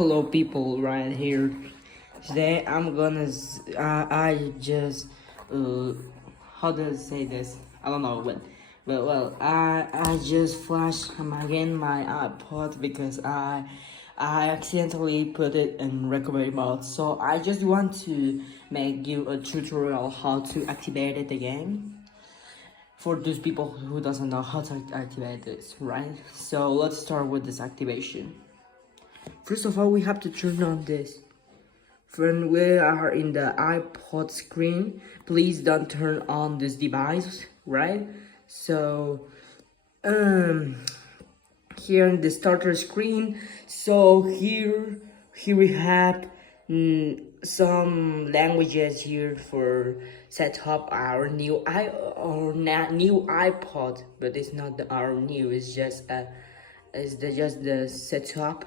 Hello people right here. Today I'm gonna I just how do I say this? I don't know but well I just flashed again my iPod because I accidentally put it in recovery mode. So I just want to make you a tutorial how to activate it again for those people who doesn't know how to activate this, right? So let's start with this activation. First of all, we have to turn on this. When we are in the iPod screen, please don't turn on this device, right? So, here in the starter screen, so here we have some languages here for set up our new new iPod, but it's not our new. It's just just the setup.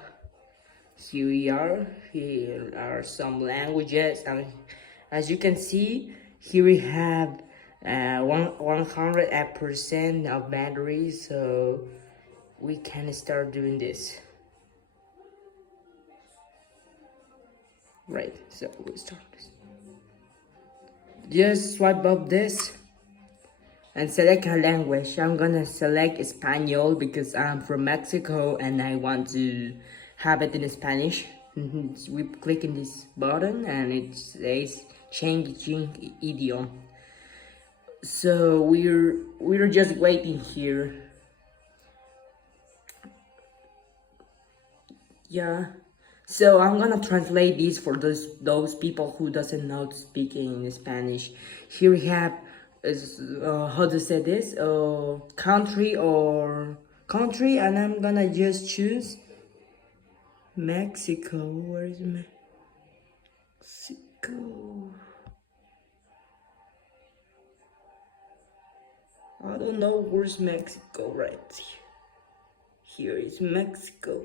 Here we are. Here are some languages, and as you can see, here we have 100% of battery, so we can start doing this. Right, so we'll start this. Just swipe up this and select a language. I'm gonna select Espanol because I'm from Mexico and I want to have it in Spanish. We click in this button and it says changing idiom. So we're just waiting here. Yeah. So I'm gonna translate this for those people who doesn't know speaking in Spanish. Here we have how to say this country, and I'm gonna just choose Mexico. Where is Mexico? I don't know where's Mexico. Right here is Mexico.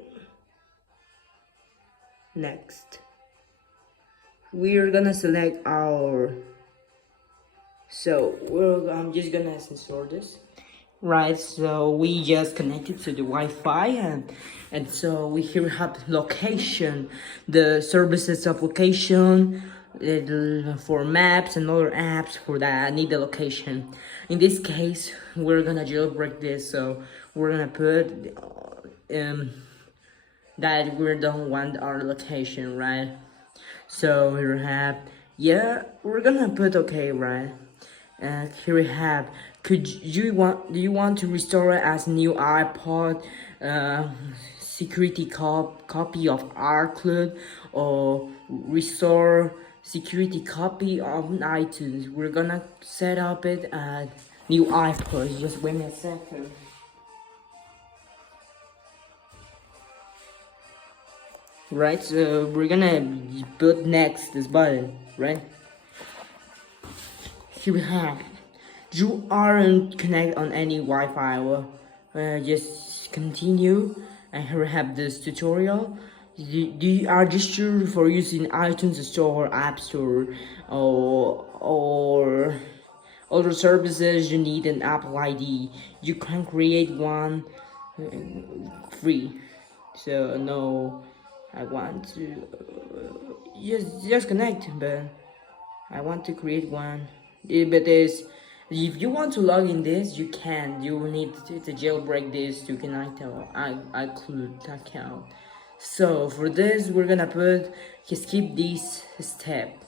Next, we're gonna select our. So I'm just gonna censor this. Right, so we just connected to the Wi-Fi and so we here have location, the services of location, for maps and other apps for that need the location. In this case, we're gonna jailbreak this, so we're gonna put that we don't want our location, right? So here we have, yeah, we're gonna put okay, right? Here we have, do you want to restore it as new iPod, security copy of iCloud, or restore security copy of iTunes? We're gonna set up it as new iPod. Just wait a second. Right, so we're gonna put next this button, right? Here we have, you aren't connected on any Wi-Fi. Well, just continue, and here we have this tutorial. You are registered for using iTunes Store, App Store, or other services. You need an Apple ID. You can create one free. So no, I want to just connect, but I want to create one. But if you want to log in this, you can. You will need to jailbreak this to connect our iCloud account. So for this, we're gonna skip this step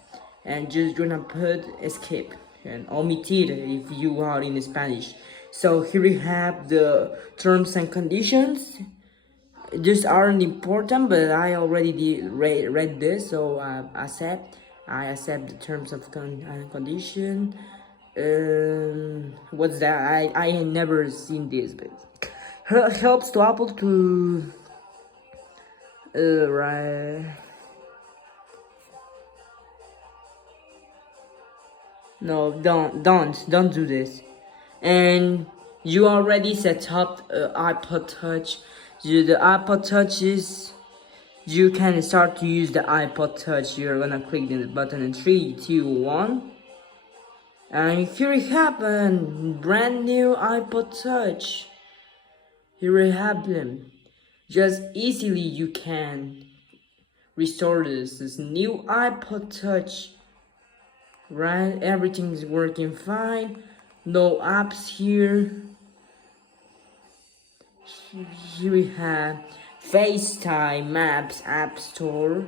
and just gonna put escape and omitir if you are in Spanish. So here we have the terms and conditions. These aren't important, but I already read this, so I accept the terms of condition. What's that? I ain't never seen this, but helps to Apple to right. No, don't do this. And you already set up iPod Touch. The iPod Touch is. You can start to use the iPod Touch. You're gonna click the button in 3, 2, 1. And here we have a brand new iPod Touch. Here we have them. Just easily you can restore this new iPod Touch. Right, everything is working fine. No apps here. Here we have FaceTime, Maps, App Store,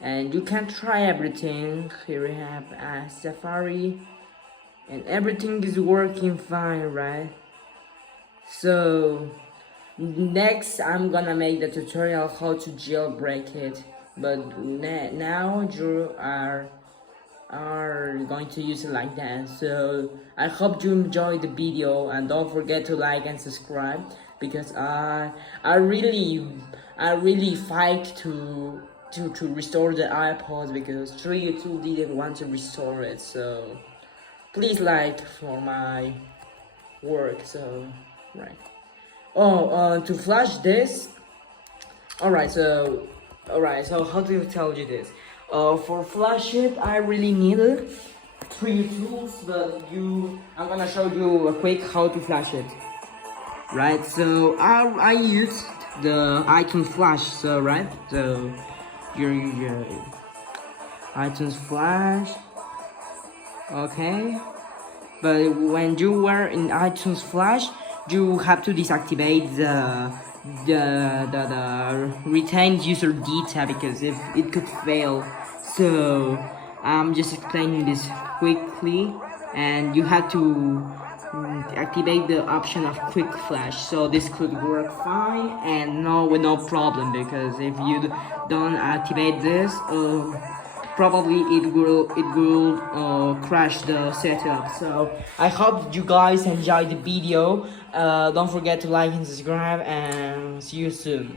and you can try everything. Here we have Safari, and everything is working fine, right? So next I'm gonna make the tutorial how to jailbreak it, but now you are going to use it like that. So I hope you enjoyed the video, and don't forget to like and subscribe, because I really fight to restore the iPod, because 3 didn't want to restore it. So please like for my work. So right. Oh, to flash this. Alright, so how do I tell you this? For flash it, I really need 3 tools, but I'm gonna show you a quick how to flash it. Right, so I used the iTunes Flash. So right, so your iTunes Flash, okay. But when you were in iTunes Flash, you have to deactivate the retained user data, because if it could fail. So I'm just explaining this quickly, and you have to activate the option of quick flash, so this could work fine and no problem, because if you don't activate this, probably it will crash the setup. So I hope you guys enjoyed the video. Don't forget to like and subscribe, and see you soon.